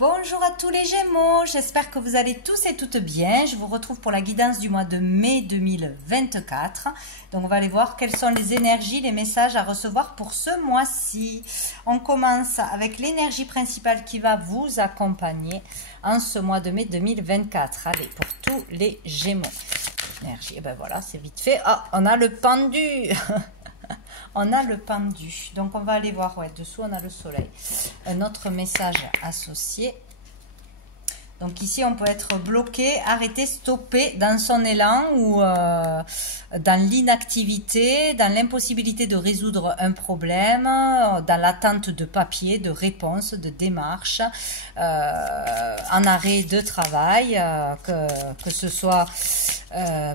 Bonjour à tous les Gémeaux, j'espère que vous allez tous et toutes bien. Je vous retrouve pour la guidance du mois de mai 2024. Donc on va aller voir quelles sont les énergies, les messages à recevoir pour ce mois-ci. On commence avec l'énergie principale qui va vous accompagner en ce mois de mai 2024. Allez, pour tous les Gémeaux. Énergie, et ben voilà, c'est vite fait. Ah, on a le pendu. On a le pendu, donc on va aller voir, ouais, dessous on a le soleil. Un autre message associé. Donc ici on peut être bloqué, arrêté, stoppé dans son élan ou dans l'inactivité, dans l'impossibilité de résoudre un problème, dans l'attente de papier, de réponse, de démarche, en arrêt de travail, que ce soit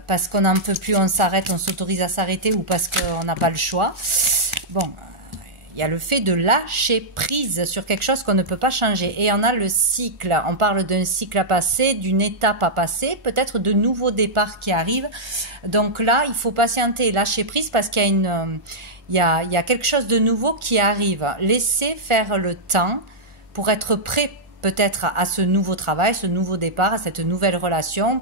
parce qu'on n'en peut plus, on s'arrête, on s'autorise à s'arrêter ou parce qu'on n'a pas le choix. Bon, il y a le fait de lâcher prise sur quelque chose qu'on ne peut pas changer. Et on a le cycle. On parle d'un cycle à passer, d'une étape à passer, peut-être de nouveaux départs qui arrivent. Donc là, il faut patienter et lâcher prise parce qu'il y a il y a quelque chose de nouveau qui arrive. Laissez faire le temps pour être prêt peut-être à ce nouveau travail, ce nouveau départ, à cette nouvelle relation.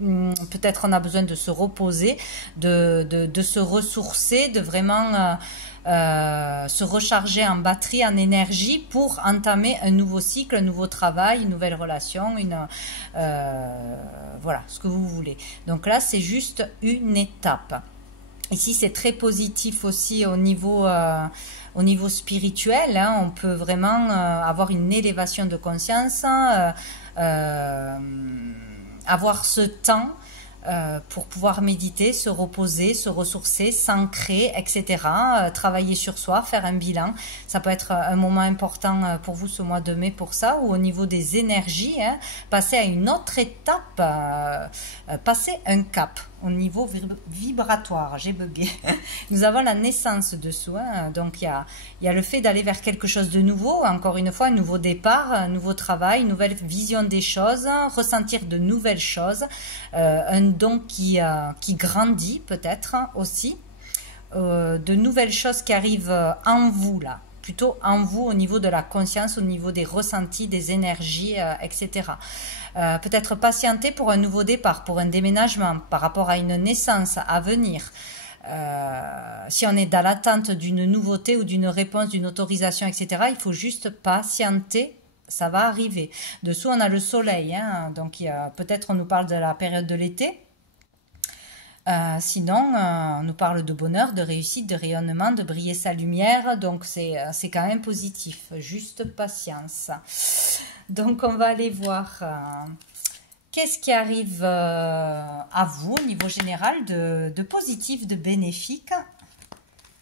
Peut-être on a besoin de se reposer, de se ressourcer, de vraiment se recharger en batterie, en énergie pour entamer un nouveau cycle, un nouveau travail, une nouvelle relation, voilà, ce que vous voulez. Donc là, c'est juste une étape. Ici, c'est très positif aussi au niveau spirituel. Hein. On peut vraiment avoir une élévation de conscience, avoir ce temps pour pouvoir méditer, se reposer, se ressourcer, s'ancrer, etc. Travailler sur soi, faire un bilan. Ça peut être un moment important pour vous ce mois de mai pour ça, ou au niveau des énergies, hein, passer à une autre étape, passer un cap au niveau vibratoire. J'ai bugué. Nous avons la naissance dessous, hein, donc il y a le fait d'aller vers quelque chose de nouveau, encore une fois, un nouveau départ, un nouveau travail, une nouvelle vision des choses, ressentir de nouvelles choses, un don qui grandit peut-être aussi, de nouvelles choses qui arrivent en vous là, plutôt en vous au niveau de la conscience, au niveau des ressentis, des énergies, etc. Peut-être patienter pour un nouveau départ, pour un déménagement, par rapport à une naissance à venir. Si on est dans l'attente d'une nouveauté ou d'une réponse, d'une autorisation, etc., il faut juste patienter. Ça va arriver. Dessous, on a le soleil. Hein, donc, peut-être on nous parle de la période de l'été. Sinon, on nous parle de bonheur, de réussite, de rayonnement, de briller sa lumière. Donc, c'est quand même positif. Juste patience. Donc, on va aller voir qu'est-ce qui arrive à vous au niveau général de positif, de bénéfique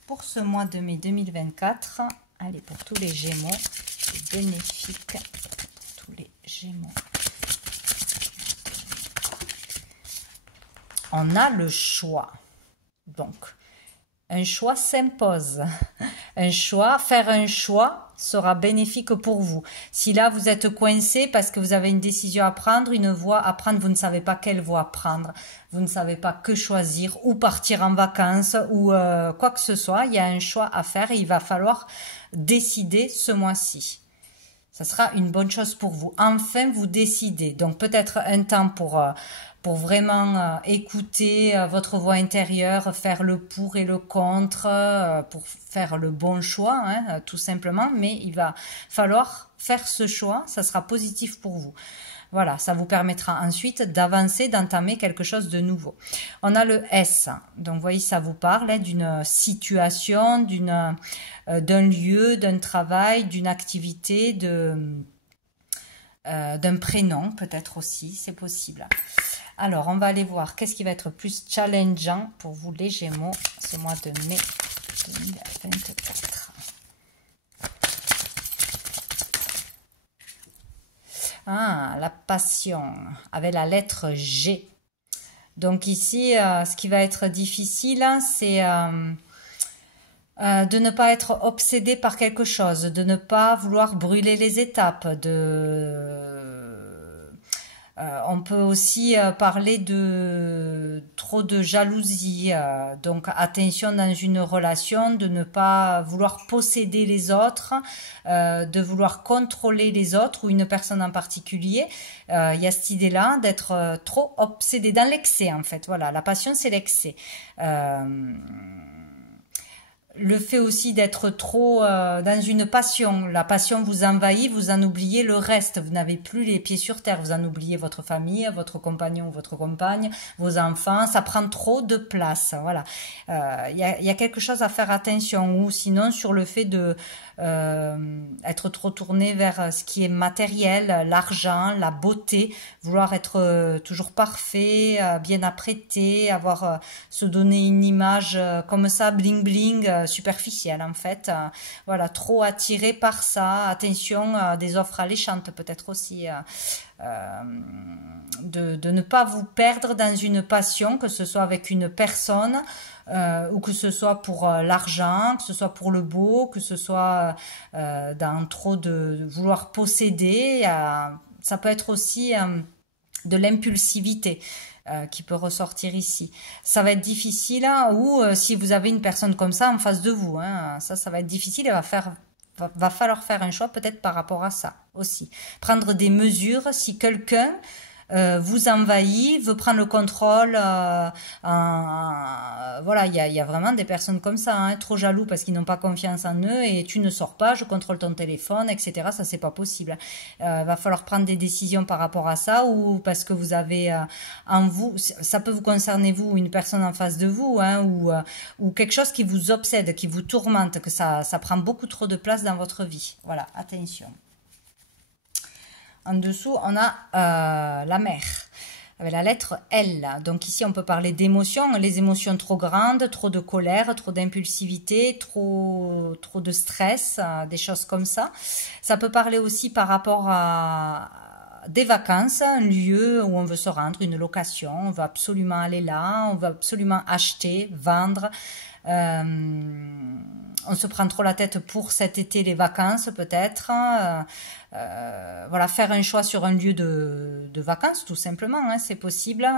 pour ce mois de mai 2024. Allez, pour tous les Gémeaux, bénéfique pour tous les Gémeaux. On a le choix. Donc, un choix s'impose. Faire un choix sera bénéfique pour vous. Si là, vous êtes coincé parce que vous avez une décision à prendre, une voie à prendre, vous ne savez pas quelle voie prendre, vous ne savez pas que choisir, ou partir en vacances, ou quoi que ce soit, il y a un choix à faire et il va falloir décider ce mois-ci. Ça sera une bonne chose pour vous. Enfin, vous décidez. Donc, peut-être un temps pour vraiment écouter votre voix intérieure, faire le pour et le contre, pour faire le bon choix, hein, tout simplement. Mais il va falloir faire ce choix, ça sera positif pour vous. Voilà, ça vous permettra ensuite d'avancer, d'entamer quelque chose de nouveau. On a le S, donc vous voyez, ça vous parle d'une situation, d'un lieu, d'un travail, d'une activité, d'un prénom peut-être aussi, c'est possible. Alors, on va aller voir qu'est-ce qui va être plus challengeant pour vous les Gémeaux ce mois de mai 2024. Ah, la passion, avec la lettre G. Donc ici, ce qui va être difficile, c'est de ne pas être obsédé par quelque chose, de ne pas vouloir brûler les étapes, On peut aussi parler de trop de jalousie. Donc attention dans une relation de ne pas vouloir posséder les autres, de vouloir contrôler les autres ou une personne en particulier. Il y a cette idée-là d'être trop obsédé dans l'excès en fait. Voilà, la passion c'est l'excès. Le fait aussi d'être trop dans une passion, la passion vous envahit, vous en oubliez le reste, vous n'avez plus les pieds sur terre, vous en oubliez votre famille, votre compagnon ou votre compagne, vos enfants, ça prend trop de place, voilà. Y a quelque chose à faire attention, ou sinon sur le fait de être trop tourné vers ce qui est matériel, l'argent, la beauté, vouloir être toujours parfait, bien apprêté, avoir se donner une image comme ça, bling bling, superficielle en fait. Voilà, trop attiré par ça. Attention, des offres alléchantes peut-être aussi. De ne pas vous perdre dans une passion, que ce soit avec une personne ou que ce soit pour l'argent, que ce soit pour le beau, que ce soit dans trop de vouloir posséder. Ça peut être aussi de l'impulsivité qui peut ressortir ici. Ça va être difficile, hein, ou si vous avez une personne comme ça en face de vous, hein, ça va être difficile, il va falloir faire un choix peut-être par rapport à ça aussi. Prendre des mesures si quelqu'un vous envahit, veut prendre le contrôle. Voilà, il y a vraiment des personnes comme ça, hein, trop jaloux parce qu'ils n'ont pas confiance en eux et tu ne sors pas, je contrôle ton téléphone, etc. Ça, c'est pas possible. Va falloir prendre des décisions par rapport à ça, ou parce que vous avez en vous, ça peut vous concerner vous ou une personne en face de vous, hein, ou quelque chose qui vous obsède, qui vous tourmente, que ça prend beaucoup trop de place dans votre vie. Voilà, attention. En dessous, on a la mer, avec la lettre L. Donc ici, on peut parler d'émotions, les émotions trop grandes, trop de colère, trop d'impulsivité, trop de stress, des choses comme ça. Ça peut parler aussi par rapport à des vacances, un lieu où on veut se rendre, une location, on veut absolument aller là, on veut absolument acheter, vendre. On se prend trop la tête pour cet été, les vacances peut-être. Voilà, faire un choix sur un lieu de vacances tout simplement, hein, c'est possible.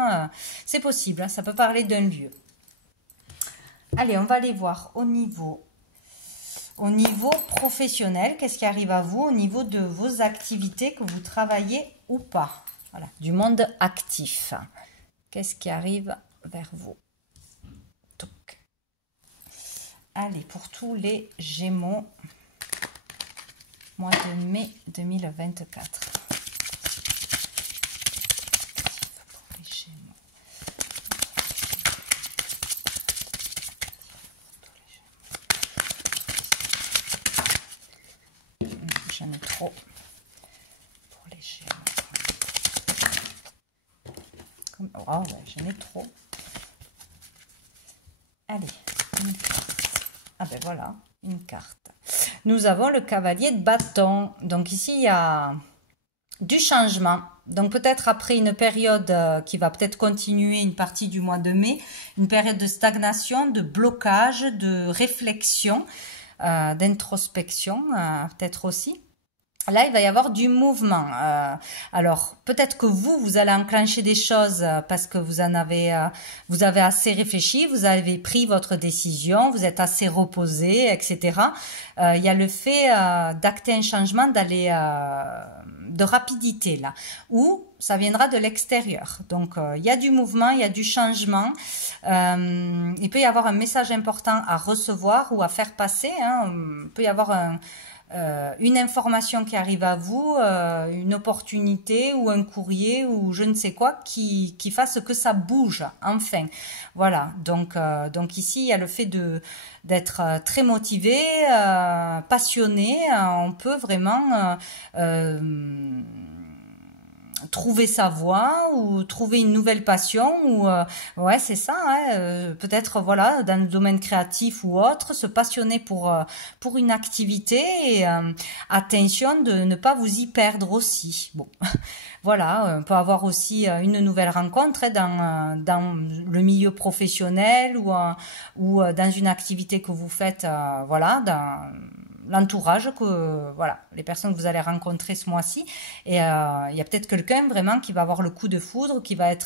C'est possible, hein, ça peut parler d'un lieu. Allez, on va aller voir au niveau professionnel, qu'est-ce qui arrive à vous au niveau de vos activités, que vous travaillez ou pas. Voilà, du monde actif. Qu'est-ce qui arrive vers vous? Donc, allez, pour tous les Gémeaux, mois de mai 2024. Pour les Gémeaux. J'en ai trop. Pour les Gémeaux. Oh ouais, j'en ai trop. Allez, une carte. Ah ben voilà, une carte. Nous avons le cavalier de bâton. Donc ici, il y a du changement. Donc peut-être après une période qui va peut-être continuer une partie du mois de mai, une période de stagnation, de blocage, de réflexion, d'introspection peut-être aussi. Là, il va y avoir du mouvement. Alors, peut-être que vous allez enclencher des choses parce que vous avez assez réfléchi, vous avez pris votre décision, vous êtes assez reposé, etc. Il y a le fait d'acter un changement, de rapidité là, ou ça viendra de l'extérieur. Donc, il y a du mouvement, il y a du changement. Il peut y avoir un message important à recevoir ou à faire passer. Hein. Il peut y avoir une information qui arrive à vous, une opportunité ou un courrier ou je ne sais quoi qui fasse que ça bouge, enfin. Voilà, donc ici, il y a le fait d'être très motivé, passionné, on peut vraiment trouver sa voie ou trouver une nouvelle passion ou ouais c'est ça, hein, peut-être voilà dans le domaine créatif ou autre, se passionner pour une activité et attention de ne pas vous y perdre aussi. Bon voilà, on peut avoir aussi une nouvelle rencontre, hein, dans le milieu professionnel ou dans une activité que vous faites, voilà, l'entourage, que voilà, les personnes que vous allez rencontrer ce mois-ci. Et il y a peut-être quelqu'un vraiment qui va avoir le coup de foudre, qui va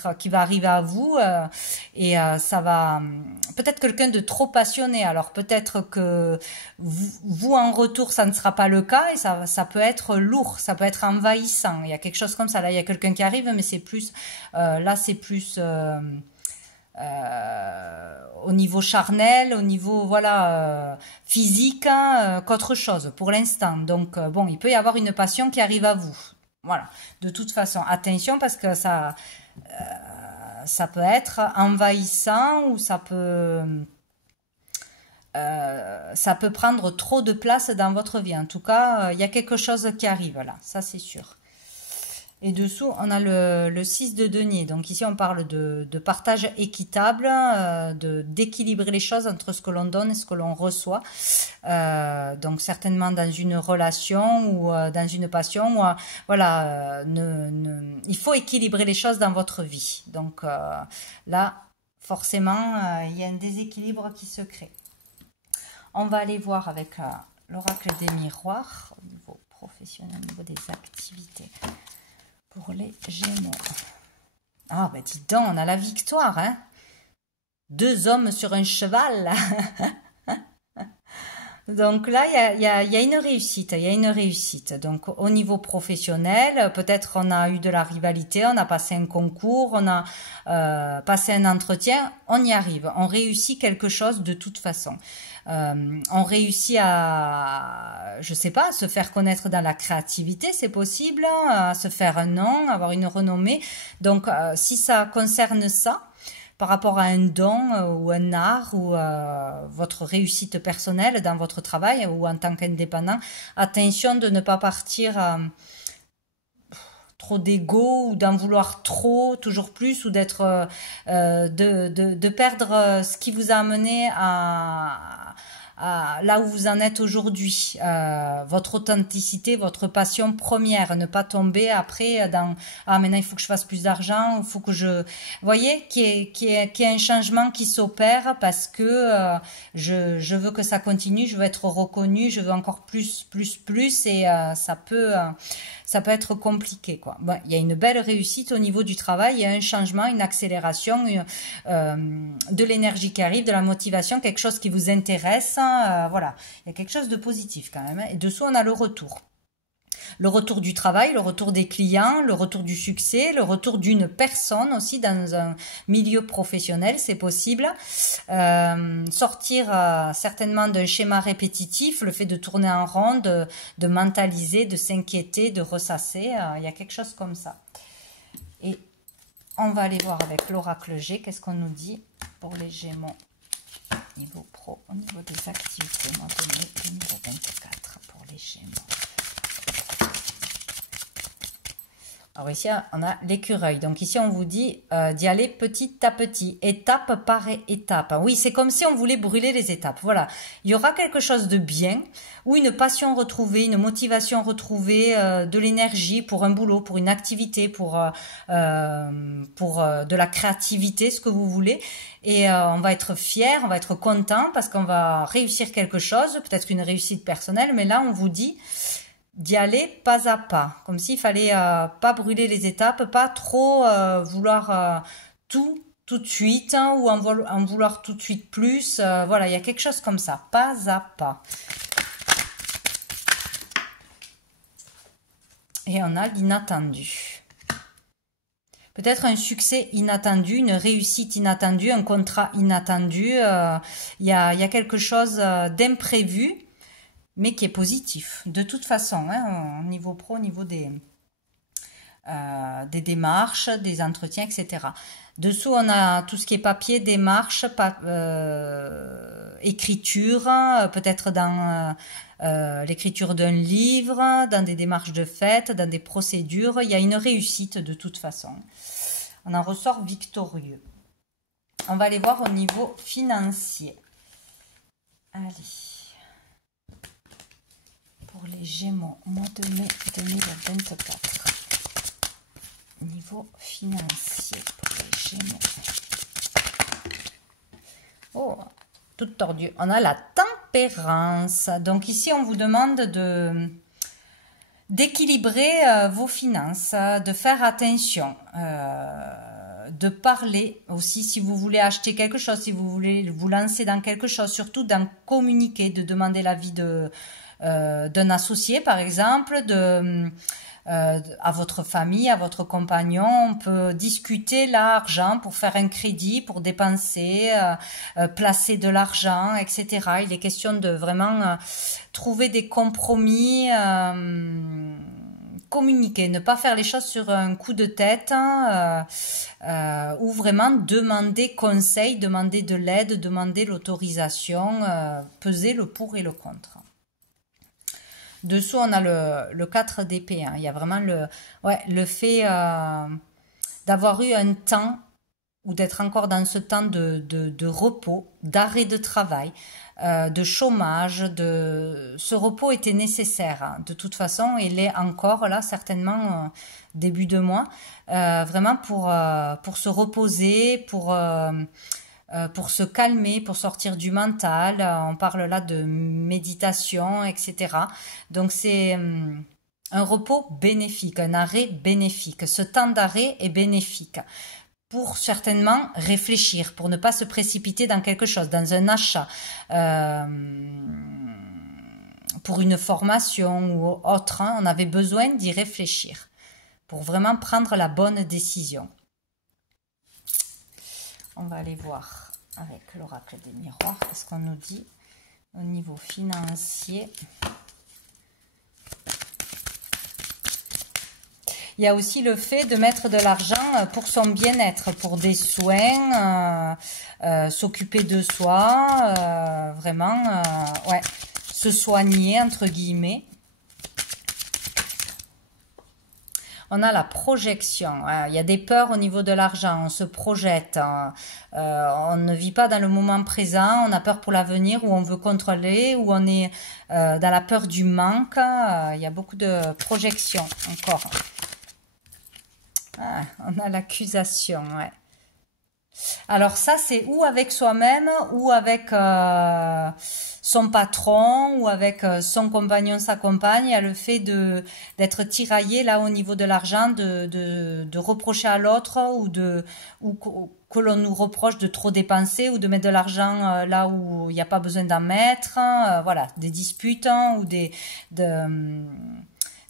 arriver à vous, ça va peut-être quelqu'un de trop passionné. Alors peut-être que vous en retour, ça ne sera pas le cas, et ça peut être lourd, ça peut être envahissant. Il y a quelque chose comme ça. Là, il y a quelqu'un qui arrive, mais c'est plus là, c'est plus au niveau charnel, au niveau voilà physique, hein, qu'autre chose pour l'instant. Donc bon, il peut y avoir une passion qui arrive à vous. Voilà. De toute façon, attention parce que ça peut être envahissant ou ça peut prendre trop de place dans votre vie. En tout cas, il y a quelque chose qui arrive là, ça c'est sûr. Et dessous, on a le 6 de denier. Donc ici, on parle de partage équitable, d'équilibrer les choses entre ce que l'on donne et ce que l'on reçoit. Donc certainement dans une relation ou dans une passion. Voilà, il faut équilibrer les choses dans votre vie. Donc là, forcément, il y a un déséquilibre qui se crée. On va aller voir avec l'oracle des miroirs au niveau professionnel, au niveau des activités. Pour les Gémeaux. Ah, ben dis donc, on a la victoire, hein. 2 hommes sur un cheval. Donc là, il y a une réussite, il y a une réussite. Donc au niveau professionnel, peut-être on a eu de la rivalité, on a passé un concours, on a passé un entretien, on y arrive, on réussit quelque chose de toute façon. On réussit à, je sais pas, à se faire connaître dans la créativité, c'est possible, à se faire un nom, avoir une renommée. Donc si ça concerne ça, par rapport à un don ou un art ou votre réussite personnelle dans votre travail ou en tant qu'indépendant, attention de ne pas partir trop d'ego ou d'en vouloir trop, toujours plus, ou d'être de perdre ce qui vous a amené à là où vous en êtes aujourd'hui, votre authenticité, votre passion première, ne pas tomber après dans maintenant il faut que je fasse plus d'argent, il faut que je, vous voyez, qu'il y ait un changement qui s'opère parce que je veux que ça continue, je veux être reconnue, je veux encore plus et ça peut être compliqué quoi. Bon, il y a une belle réussite au niveau du travail, il y a un changement, une accélération, de l'énergie qui arrive, de la motivation, quelque chose qui vous intéresse. Voilà, il y a quelque chose de positif quand même. Et dessous, on a le retour. Le retour du travail, le retour des clients, le retour du succès, le retour d'une personne aussi dans un milieu professionnel, c'est possible. Sortir certainement d'un schéma répétitif, le fait de tourner en rond, de mentaliser, de s'inquiéter, de ressasser, il y a quelque chose comme ça. Et on va aller voir avec l'oracle G, qu'est-ce qu'on nous dit pour les Gémeaux. Niveau pro, au niveau des activités, mois de mai 2024 pour les Gémeaux. Alors ici, on a l'écureuil. Donc ici, on vous dit d'y aller petit à petit, étape par étape. Oui, c'est comme si on voulait brûler les étapes. Voilà, il y aura quelque chose de bien, ou une passion retrouvée, une motivation retrouvée, de l'énergie pour un boulot, pour une activité, pour de la créativité, ce que vous voulez. Et on va être fier, on va être content parce qu'on va réussir quelque chose, peut-être une réussite personnelle, mais là, on vous dit d'y aller pas à pas, comme s'il fallait pas brûler les étapes, pas trop vouloir tout de suite, hein, ou en vouloir tout de suite plus. Voilà, il y a quelque chose comme ça, pas à pas. Et on a l'inattendu. Peut-être un succès inattendu, une réussite inattendue, un contrat inattendu. Il y a quelque chose d'imprévu, mais qui est positif, de toute façon, hein, au niveau pro, au niveau des démarches, des entretiens, etc. Dessous, on a tout ce qui est papier, démarches, écriture, peut-être dans l'écriture d'un livre, dans des démarches de fête, dans des procédures. Il y a une réussite de toute façon. On en ressort victorieux. On va aller voir au niveau financier. Allez. Pour les Gémeaux, mois de mai 2024. Niveau financier pour les Gémeaux. Oh, toute tordue. On a la tempête. tempérance. Donc ici, on vous demande d'équilibrer vos finances, de faire attention, de parler aussi si vous voulez acheter quelque chose, si vous voulez vous lancer dans quelque chose, surtout d'en communiquer, de demander l'avis d'un associé par exemple, à votre famille, à votre compagnon. On peut discuter l'argent pour faire un crédit, pour dépenser, placer de l'argent, etc. Il est question de vraiment trouver des compromis, communiquer, ne pas faire les choses sur un coup de tête, ou vraiment demander conseil, demander de l'aide, demander l'autorisation, peser le pour et le contre. Dessous, on a le 4 d'épée. Hein. Il y a vraiment le fait d'avoir eu un temps ou d'être encore dans ce temps de repos, d'arrêt de travail, de chômage. Ce repos était nécessaire. Hein. De toute façon, il est encore là, certainement, début de mois, vraiment pour se reposer, pour se calmer, pour sortir du mental. On parle là de méditation, etc. Donc c'est un repos bénéfique, un arrêt bénéfique. Ce temps d'arrêt est bénéfique pour certainement réfléchir, pour ne pas se précipiter dans quelque chose, dans un achat, pour une formation ou autre. Hein. On avait besoin d'y réfléchir pour vraiment prendre la bonne décision. On va aller voir avec l'oracle des miroirs ce qu'on nous dit au niveau financier. Il y a aussi le fait de mettre de l'argent pour son bien-être, pour des soins, s'occuper de soi, vraiment, ouais, se soigner, entre guillemets. On a la projection. Il y a des peurs au niveau de l'argent. On se projette. On ne vit pas dans le moment présent. On a peur pour l'avenir, ou on veut contrôler, ou on est dans la peur du manque. Il y a beaucoup de projections encore. On a l'accusation. Ouais. Alors ça, c'est ou avec soi-même, ou avec son patron, ou avec son compagnon, sa compagne. Il y a le fait d'être tiraillé là au niveau de l'argent, de reprocher à l'autre, ou que l'on nous reproche de trop dépenser, ou de mettre de l'argent là où il n'y a pas besoin d'en mettre. Voilà, des disputes, ou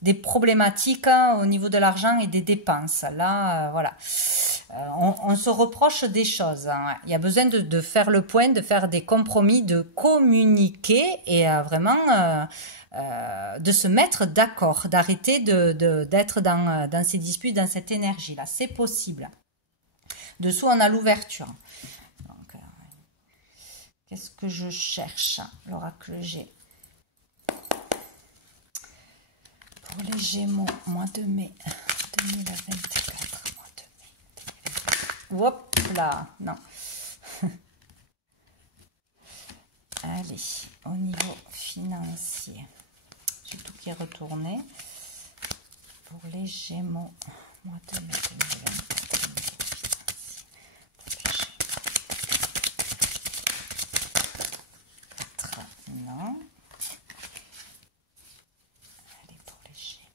des problématiques au niveau de l'argent et des dépenses. Là, voilà. On se reproche des choses. Hein. Il y a besoin de faire le point, de faire des compromis, de communiquer et vraiment de se mettre d'accord, d'arrêter d'être dans ces disputes, dans cette énergie-là. C'est possible. Dessous, on a l'ouverture. Qu'est-ce que je cherche? L'oracle G. Pour les Gémeaux, mois de mai 2024. Hop là, non. Allez, au niveau financier, j'ai tout qui est retourné. Pour les Gémeaux, mois de mai 2024. Non. Allez, pour les Gémeaux.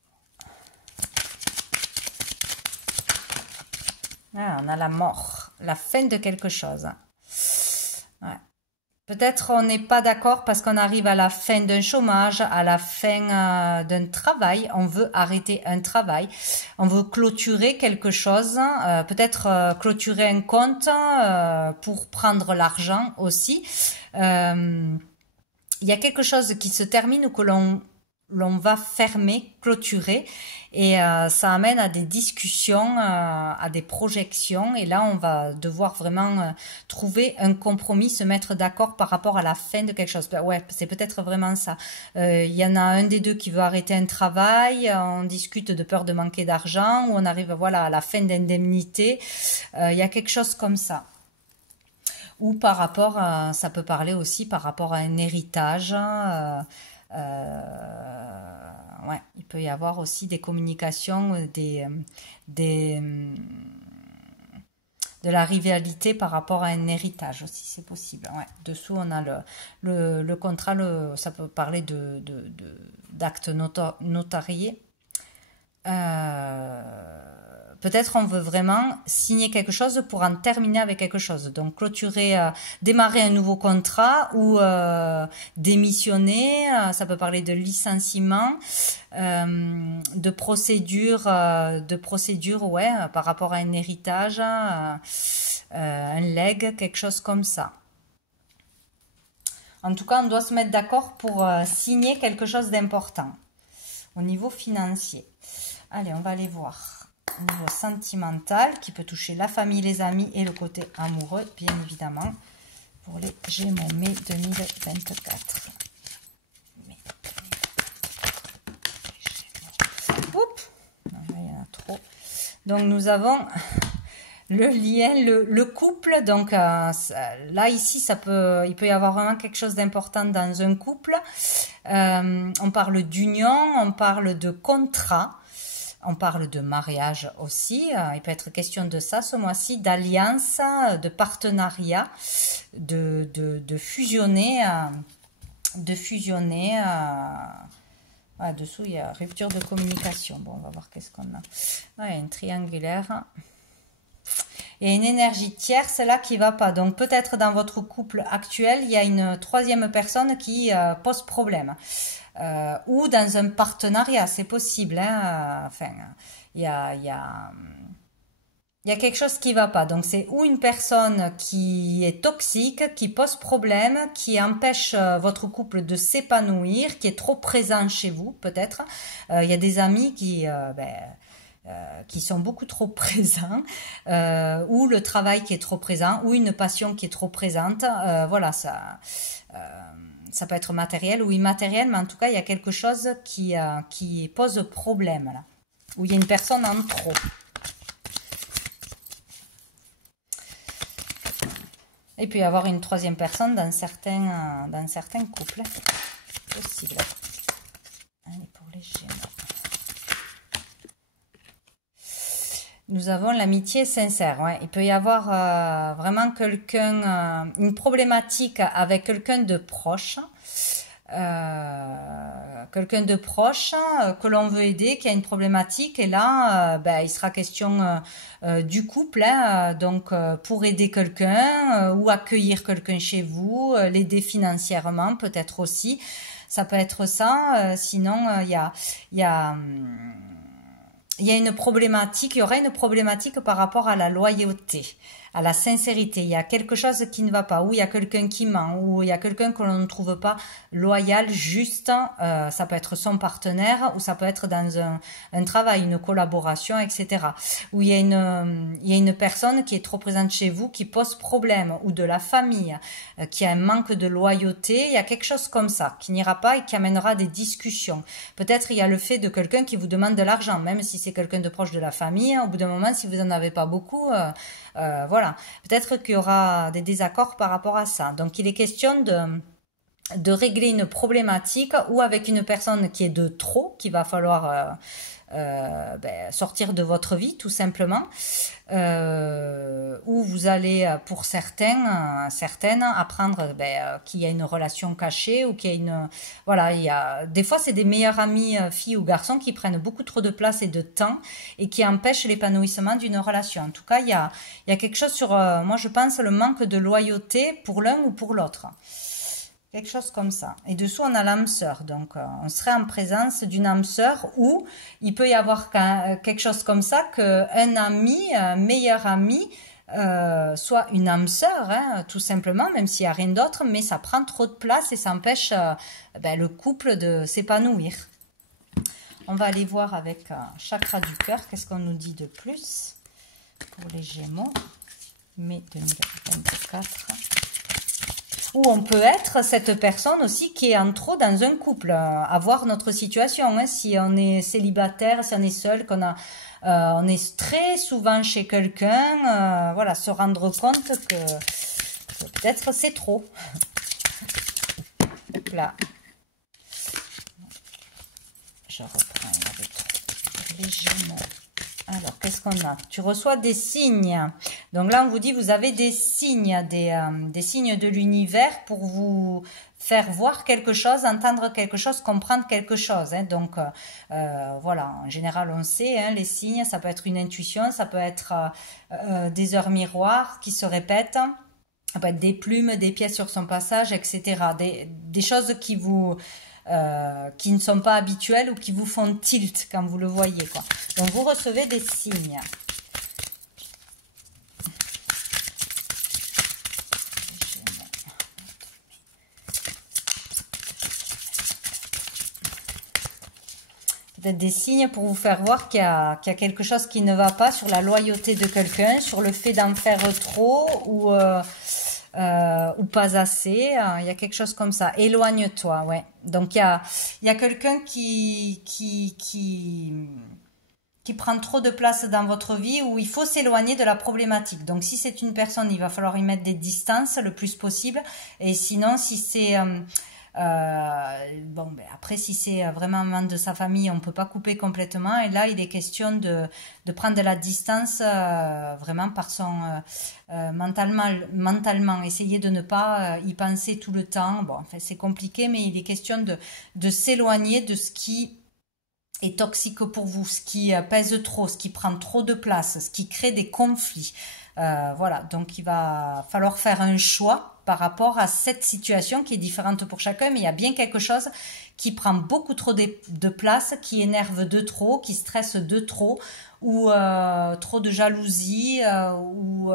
Ah, on a la mort, la fin de quelque chose. Ouais. Peut-être on n'est pas d'accord parce qu'on arrive à la fin d'un chômage, à la fin d'un travail. On veut arrêter un travail, on veut clôturer quelque chose, peut-être clôturer un compte pour prendre l'argent aussi. Il y a quelque chose qui se termine ou que l'on va fermer, clôturer, et ça amène à des discussions, à des projections, et là on va devoir vraiment trouver un compromis, se mettre d'accord par rapport à la fin de quelque chose. Ouais, c'est peut-être vraiment ça. Il y en a un des deux qui veut arrêter un travail, on discute de peur de manquer d'argent, ou on arrive voilà, à la fin d'indemnité, il y a quelque chose comme ça. Ou par rapport à, ça peut parler aussi par rapport à un héritage. Ouais, il peut y avoir aussi des communications, des de la rivalité par rapport à un héritage aussi, c'est possible. Ouais. Dessous, on a le contrat, ça peut parler d'actes notariés. Peut-être on veut vraiment signer quelque chose pour en terminer avec quelque chose. Donc clôturer, démarrer un nouveau contrat ou démissionner. Ça peut parler de licenciement, de procédure, ouais, par rapport à un héritage, un legs, quelque chose comme ça. En tout cas, on doit se mettre d'accord pour signer quelque chose d'important au niveau financier. Allez, on va aller voir. Au niveau sentimental, qui peut toucher la famille, les amis et le côté amoureux, bien évidemment, pour les Gémeaux, mai 2024. Oups, non, là, il y en a trop. Donc, nous avons le lien, le couple. Donc, là, ici, il peut y avoir vraiment quelque chose d'important dans un couple. On parle d'union, on parle de contrat. On parle de mariage aussi, il peut être question de ça ce mois-ci, d'alliance, de partenariat, de fusionner, dessous il y a rupture de communication. Bon, on va voir qu'est-ce qu'on a. Il y a une triangulaire. Il y a une énergie tierce là qui va pas. Donc peut-être dans votre couple actuel, il y a une troisième personne qui pose problème. Ou dans un partenariat, c'est possible. Hein, enfin, il y a quelque chose qui va pas. Donc c'est ou une personne qui est toxique, qui pose problème, qui empêche votre couple de s'épanouir, qui est trop présent chez vous peut-être. Il y a des amis qui sont beaucoup trop présents, ou le travail qui est trop présent, ou une passion qui est trop présente. Voilà, ça peut être matériel ou immatériel, mais en tout cas, il y a quelque chose qui pose problème, là, où il y a une personne en trop. Et puis, avoir une troisième personne dans certains couples. Possible. Allez, pour les Gémeaux. Nous avons l'amitié sincère. Ouais. Il peut y avoir vraiment une problématique avec quelqu'un de proche. Quelqu'un de proche que l'on veut aider, qui a une problématique. Et là, il sera question du couple. Hein, donc, pour aider quelqu'un ou accueillir quelqu'un chez vous, l'aider financièrement peut-être aussi. Ça peut être ça. Sinon, il y a une problématique, il y aura une problématique par rapport à la loyauté, à la sincérité. Il y a quelque chose qui ne va pas, ou il y a quelqu'un qui ment, ou il y a quelqu'un que l'on ne trouve pas loyal, juste. Ça peut être son partenaire, ou ça peut être dans un travail, une collaboration, etc. Où il y a une personne qui est trop présente chez vous, qui pose problème, ou de la famille, qui a un manque de loyauté. Il y a quelque chose comme ça, qui n'ira pas et qui amènera des discussions. Peut-être il y a le fait de quelqu'un qui vous demande de l'argent, même si c'est quelqu'un de proche de la famille. Au bout d'un moment, si vous n'en avez pas beaucoup, voilà. Peut-être qu'il y aura des désaccords par rapport à ça. Donc, il est question de régler une problématique ou avec une personne qui est de trop, qu'il va falloir sortir de votre vie, tout simplement. Où vous allez, pour certaines, apprendre qu'il y a une relation cachée ou qu'il y a une... Voilà, des fois, c'est des meilleurs amis, filles ou garçons, qui prennent beaucoup trop de place et de temps et qui empêchent l'épanouissement d'une relation. En tout cas, il y a quelque chose sur, moi je pense, le manque de loyauté pour l'un ou pour l'autre. Quelque chose comme ça. Et dessous, on a l'âme sœur. Donc, on serait en présence d'une âme sœur où il peut y avoir quelque chose comme ça, qu'un ami, un meilleur ami, soit une âme sœur, hein, tout simplement, même s'il n'y a rien d'autre, mais ça prend trop de place et ça empêche le couple de s'épanouir. On va aller voir avec chakra du cœur, qu'est-ce qu'on nous dit de plus pour les Gémeaux, mai 2024. Ou on peut être cette personne aussi qui est en trop dans un couple, avoir notre situation, hein, si on est célibataire, si on est seul, on est très souvent chez quelqu'un, voilà, se rendre compte que peut-être c'est trop. Donc là, je reprends avec les Gémeaux. Alors, qu'est-ce qu'on a? Tu reçois des signes. Donc là, on vous dit, vous avez des signes, des signes de l'univers pour vous faire voir quelque chose, entendre quelque chose, comprendre quelque chose. Hein. Donc, voilà, en général, on sait, hein, les signes, ça peut être une intuition, ça peut être des heures miroirs qui se répètent, ça peut être des plumes, des pièces sur son passage, etc. Des choses qui ne sont pas habituelles ou qui vous font tilt quand vous le voyez, quoi. Donc, vous recevez des signes. Peut-être des signes pour vous faire voir qu'il y a quelque chose qui ne va pas sur la loyauté de quelqu'un, sur le fait d'en faire trop ou pas assez. Il y a quelque chose comme ça. Éloigne-toi, ouais. Donc il y a quelqu'un qui prend trop de place dans votre vie où il faut s'éloigner de la problématique. Donc si c'est une personne, il va falloir y mettre des distances le plus possible. Et sinon, si c'est bon, ben après, si c'est vraiment un membre de sa famille, on peut pas couper complètement. Et là, il est question de prendre de la distance vraiment par son mentalement. Essayer de ne pas y penser tout le temps. Bon, enfin, c'est compliqué, mais il est question de s'éloigner de ce qui est toxique pour vous, ce qui pèse trop, ce qui prend trop de place, ce qui crée des conflits. Voilà, donc il va falloir faire un choix par rapport à cette situation qui est différente pour chacun, mais il y a bien quelque chose qui prend beaucoup trop de place, qui énerve de trop, qui stresse de trop, ou trop de jalousie, ou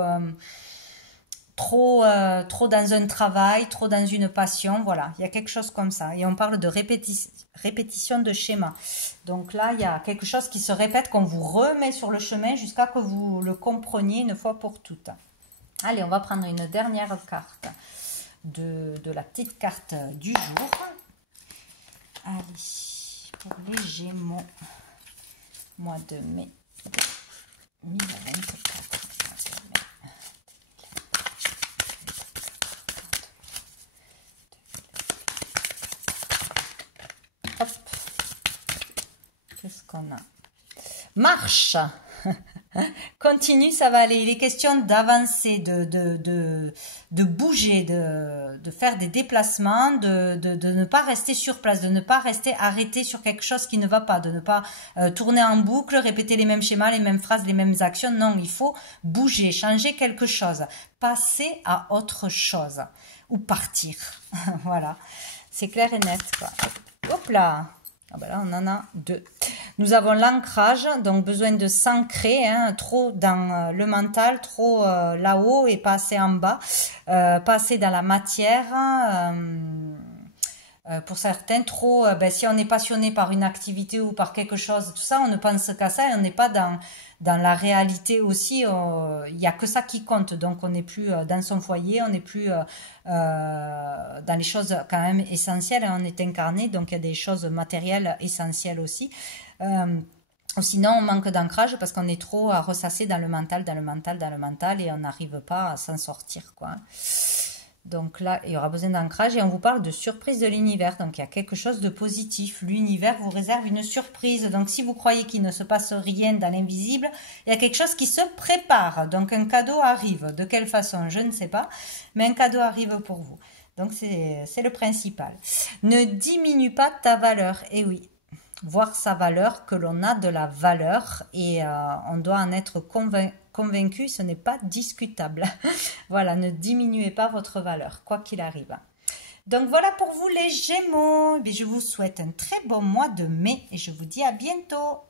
trop dans un travail, trop dans une passion, voilà, il y a quelque chose comme ça. Et on parle de répétition de schéma. Donc là, il y a quelque chose qui se répète, qu'on vous remet sur le chemin jusqu'à que vous le compreniez une fois pour toutes. Allez, on va prendre une dernière carte de la petite carte du jour. Allez, pour les Gémeaux, mois de mai 2024. Hop. Qu'est-ce qu'on a? Marche. Continue, ça va aller. Il est question d'avancer, de bouger, de faire des déplacements, de ne pas rester sur place, de ne pas rester arrêté sur quelque chose qui ne va pas, de ne pas tourner en boucle, répéter les mêmes schémas, les mêmes phrases, les mêmes actions. Non, il faut bouger, changer quelque chose, passer à autre chose ou partir. Voilà, c'est clair et net, quoi. Hop là. Ah ben là, on en a deux. Nous avons l'ancrage, donc besoin de s'ancrer, hein, trop dans le mental, trop là-haut et pas assez en bas, pas assez dans la matière. Pour certains, trop, si on est passionné par une activité ou par quelque chose, tout ça, on ne pense qu'à ça et on n'est pas dans la réalité aussi. Il n'y a que ça qui compte, donc on n'est plus dans son foyer, on n'est plus dans les choses quand même essentielles, hein, on est incarné, donc il y a des choses matérielles essentielles aussi. Sinon, on manque d'ancrage parce qu'on est trop à ressasser dans le mental et on n'arrive pas à s'en sortir, quoi. Donc là, il y aura besoin d'ancrage et on vous parle de surprise de l'univers. Donc il y a quelque chose de positif. L'univers vous réserve une surprise. Donc si vous croyez qu'il ne se passe rien dans l'invisible, il y a quelque chose qui se prépare. Donc un cadeau arrive. De quelle façon, je ne sais pas. Mais un cadeau arrive pour vous. Donc c'est le principal. Ne diminue pas ta valeur. Eh oui. Voir sa valeur, que l'on a de la valeur et on doit en être convaincu, ce n'est pas discutable. Voilà, ne diminuez pas votre valeur, quoi qu'il arrive. Donc voilà pour vous les Gémeaux. Je vous souhaite un très bon mois de mai et je vous dis à bientôt.